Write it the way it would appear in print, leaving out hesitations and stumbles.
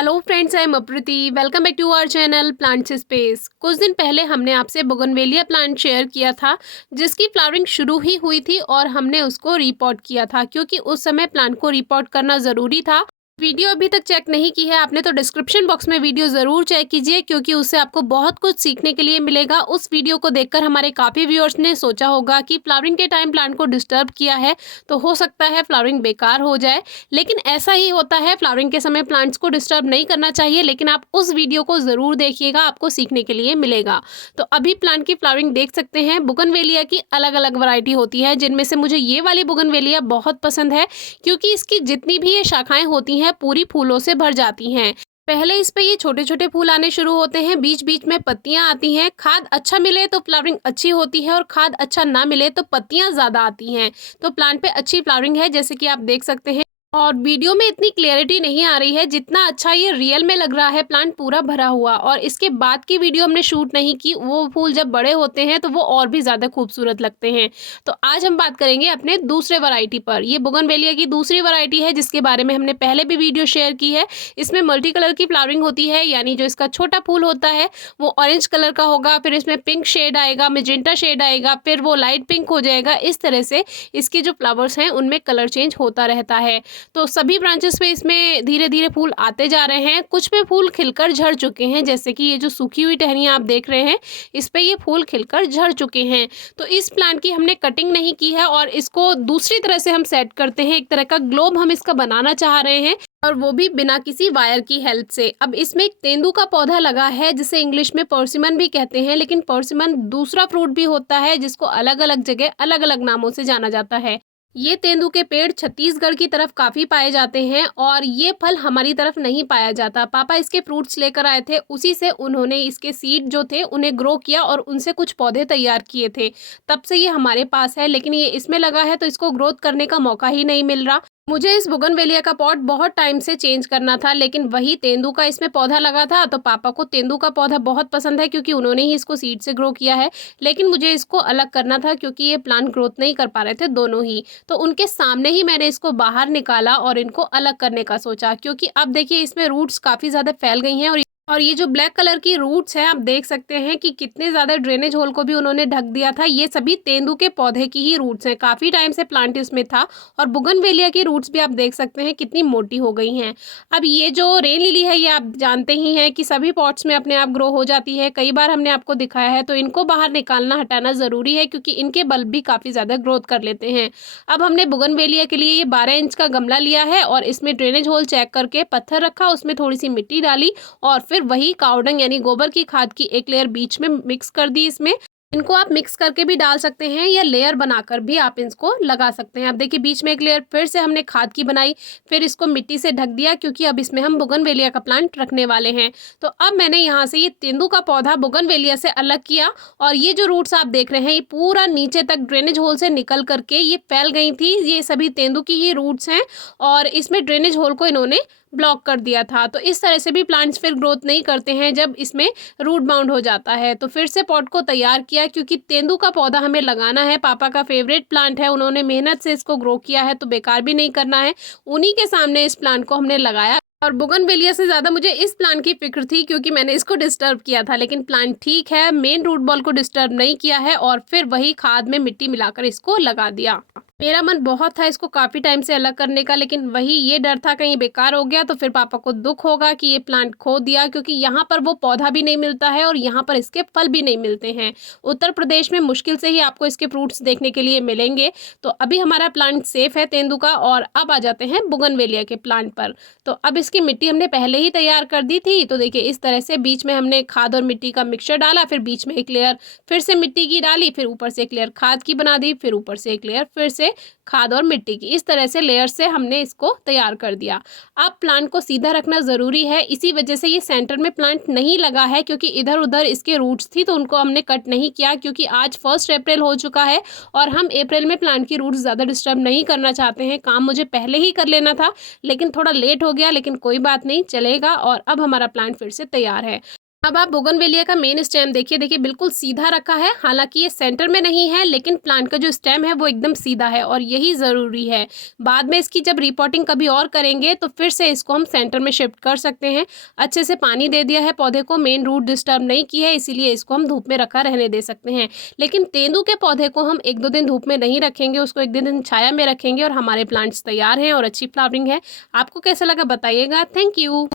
Hello friends, I am Aprati. Welcome back to our channel plants space. कुछ दिन पहले हमने आपसे बोगनवेलिया प्लांट शेयर किया था जिसकी फ्लावरिंग शुरू ही हुई थी और हमने उसको रिपोर्ट किया था क्योंकि उस समय प्लांट को रिपोर्ट करना ज़रूरी था। वीडियो अभी तक चेक नहीं की है आपने तो डिस्क्रिप्शन बॉक्स में वीडियो ज़रूर चेक कीजिए क्योंकि उससे आपको बहुत कुछ सीखने के लिए मिलेगा। उस वीडियो को देखकर हमारे काफ़ी व्यूअर्स ने सोचा होगा कि फ्लावरिंग के टाइम प्लांट को डिस्टर्ब किया है तो हो सकता है फ्लावरिंग बेकार हो जाए, लेकिन ऐसा ही होता है। फ्लावरिंग के समय प्लांट्स को डिस्टर्ब नहीं करना चाहिए, लेकिन आप उस वीडियो को ज़रूर देखिएगा, आपको सीखने के लिए मिलेगा। तो अभी प्लांट की फ्लावरिंग देख सकते हैं। बोगनवेलिया की अलग अलग वैरायटी होती है जिनमें से मुझे ये वाली बोगनवेलिया बहुत पसंद है क्योंकि इसकी जितनी भी ये शाखाएं होती हैं पूरी फूलों से भर जाती हैं। पहले इस पे ये छोटे छोटे फूल आने शुरू होते हैं, बीच बीच में पत्तियां आती हैं। खाद अच्छा मिले तो फ्लावरिंग अच्छी होती है और खाद अच्छा ना मिले तो पत्तियां ज़्यादा आती हैं। तो प्लांट पे अच्छी फ्लावरिंग है जैसे कि आप देख सकते हैं। और वीडियो में इतनी क्लियरिटी नहीं आ रही है जितना अच्छा ये रियल में लग रहा है, प्लांट पूरा भरा हुआ। और इसके बाद की वीडियो हमने शूट नहीं की, वो फूल जब बड़े होते हैं तो वो और भी ज़्यादा खूबसूरत लगते हैं। तो आज हम बात करेंगे अपने दूसरे वैरायटी पर। ये बोगनवेलिया की दूसरी वैरायटी है जिसके बारे में हमने पहले भी वीडियो शेयर की है। इसमें मल्टी कलर की फ्लावरिंग होती है, यानी जो इसका छोटा फूल होता है वो ऑरेंज कलर का होगा, फिर इसमें पिंक शेड आएगा, मेजेंटा शेड आएगा, फिर वो लाइट पिंक हो जाएगा। इस तरह से इसके जो फ्लावर्स हैं उनमें कलर चेंज होता रहता है। तो सभी ब्रांचेस पे इसमें धीरे धीरे फूल आते जा रहे हैं। कुछ पे फूल खिलकर झड़ चुके हैं, जैसे कि ये जो सूखी हुई टहनियाँ आप देख रहे हैं इस पे ये फूल खिलकर झड़ चुके हैं। तो इस प्लांट की हमने कटिंग नहीं की है और इसको दूसरी तरह से हम सेट करते हैं। एक तरह का ग्लोब हम इसका बनाना चाह रहे हैं और वो भी बिना किसी वायर की हेल्प से। अब इसमें एक तेंदू का पौधा लगा है जिसे इंग्लिश में पर्सिमन भी कहते हैं, लेकिन पर्सिमन दूसरा फ्रूट भी होता है जिसको अलग अलग जगह अलग अलग नामों से जाना जाता है। ये तेंदू के पेड़ छत्तीसगढ़ की तरफ काफ़ी पाए जाते हैं और ये फल हमारी तरफ नहीं पाया जाता। पापा इसके फ्रूट्स लेकर आए थे, उसी से उन्होंने इसके सीड जो थे उन्हें ग्रो किया और उनसे कुछ पौधे तैयार किए थे। तब से ये हमारे पास है, लेकिन ये इसमें लगा है तो इसको ग्रोथ करने का मौका ही नहीं मिल रहा। मुझे इस बोगनवेलिया का पॉट बहुत टाइम से चेंज करना था, लेकिन वही तेंदू का इसमें पौधा लगा था तो पापा को तेंदू का पौधा बहुत पसंद है क्योंकि उन्होंने ही इसको सीड से ग्रो किया है। लेकिन मुझे इसको अलग करना था क्योंकि ये प्लांट ग्रोथ नहीं कर पा रहे थे दोनों ही। तो उनके सामने ही मैंने इसको बाहर निकाला और इनको अलग करने का सोचा, क्योंकि अब देखिए इसमें रूट्स काफ़ी ज़्यादा फैल गई हैं और ये जो ब्लैक कलर की रूट्स हैं आप देख सकते हैं कि कितने ज़्यादा ड्रेनेज होल को भी उन्होंने ढक दिया था। ये सभी तेंदू के पौधे की ही रूट्स हैं, काफ़ी टाइम से प्लांट इसमें था। और बोगनवेलिया की रूट्स भी आप देख सकते हैं कितनी मोटी हो गई हैं। अब ये जो रेन लिली है ये आप जानते ही हैं कि सभी पॉट्स में अपने आप ग्रो हो जाती है, कई बार हमने आपको दिखाया है। तो इनको बाहर निकालना हटाना ज़रूरी है क्योंकि इनके बल्ब भी काफ़ी ज़्यादा ग्रोथ कर लेते हैं। अब हमने बोगनवेलिया के लिए ये 12 इंच का गमला लिया है और इसमें ड्रेनेज होल चेक करके पत्थर रखा, उसमें थोड़ी सी मिट्टी डाली और फिर वही कावडंग यानी गोबर की खाद की एक लेयर बीच में मिक्स कर दी इसमें। इनको आप मिक्स करके भी डाल सकते हैं या लेयर बनाकर भी आप इसको लगा सकते हैं। अब देखिए बीच में एक लेयर फिर से हमने खाद की बनाई, फिर इसको मिट्टी से ढक दिया क्योंकि अब इसमें हम बोगनवेलिया का प्लांट रखने वाले हैं। तो अब मैंने यहाँ से ये तेंदू का पौधा बोगनवेलिया से अलग किया और ये जो रूट्स आप देख रहे हैं ये पूरा नीचे तक ड्रेनेज होल से निकल करके ये फैल गई थी। ये सभी तेंदू की ही रूट्स हैं और इसमें ड्रेनेज होल को इन्होंने ब्लॉक कर दिया था। तो इस तरह से भी प्लांट्स फिर ग्रोथ नहीं करते हैं जब इसमें रूट बाउंड हो जाता है। तो फिर से पॉट को तैयार किया क्योंकि तेंदू का पौधा हमें लगाना है, पापा का फेवरेट प्लांट है, उन्होंने मेहनत से इसको ग्रो किया है तो बेकार भी नहीं करना है। उन्हीं के सामने इस प्लांट को हमने लगाया और बोगनवेलिया से ज़्यादा मुझे इस प्लांट की फिक्र थी क्योंकि मैंने इसको डिस्टर्ब किया था, लेकिन प्लांट ठीक है, मेन रूट बॉल को डिस्टर्ब नहीं किया है और फिर वही खाद में मिट्टी मिलाकर इसको लगा दिया। मेरा मन बहुत था इसको काफ़ी टाइम से अलग करने का, लेकिन वही ये डर था कहीं बेकार हो गया तो फिर पापा को दुख होगा कि ये प्लांट खो दिया, क्योंकि यहाँ पर वो पौधा भी नहीं मिलता है और यहाँ पर इसके फल भी नहीं मिलते हैं। उत्तर प्रदेश में मुश्किल से ही आपको इसके फ्रूट्स देखने के लिए मिलेंगे। तो अभी हमारा प्लांट सेफ है तेंदू का और अब आ जाते हैं बोगनवेलिया के प्लांट पर। तो अब इसकी मिट्टी हमने पहले ही तैयार कर दी थी। तो देखिए इस तरह से बीच में हमने खाद और मिट्टी का मिक्सचर डाला, फिर बीच में एक लेयर फिर से मिट्टी की डाली, फिर ऊपर से एक लेयर खाद की बना दी, फिर ऊपर से एक लेयर फिर से खाद और मिट्टी की। इस तरह से लेयर से हमने इसको तैयार कर दिया। अब प्लांट को सीधा रखना ज़रूरी है, इसी वजह से ये सेंटर में प्लांट नहीं लगा है क्योंकि इधर उधर इसके रूट्स थी तो उनको हमने कट नहीं किया क्योंकि आज 1 अप्रैल हो चुका है और हम अप्रैल में प्लांट की रूट्स ज़्यादा डिस्टर्ब नहीं करना चाहते हैं। काम मुझे पहले ही कर लेना था लेकिन थोड़ा लेट हो गया, लेकिन कोई बात नहीं, चलेगा। और अब हमारा प्लांट फिर से तैयार है। अब आप बोगनवेलिया का मेन स्टेम देखिए बिल्कुल सीधा रखा है। हालाँकि ये सेंटर में नहीं है, लेकिन प्लांट का जो स्टेम है वो एकदम सीधा है और यही ज़रूरी है। बाद में इसकी जब रिपोर्टिंग कभी और करेंगे तो फिर से इसको हम सेंटर में शिफ्ट कर सकते हैं। अच्छे से पानी दे दिया है पौधे को, मेन रूट डिस्टर्ब नहीं की है, इसीलिए इसको हम धूप में रखा रहने दे सकते हैं। लेकिन तेंदू के पौधे को हम 1-2 दिन धूप में नहीं रखेंगे, उसको 1 दिन छाया में रखेंगे और हमारे प्लांट्स तैयार हैं और अच्छी फ्लावरिंग है। आपको कैसा लगा बताइएगा। Thank you.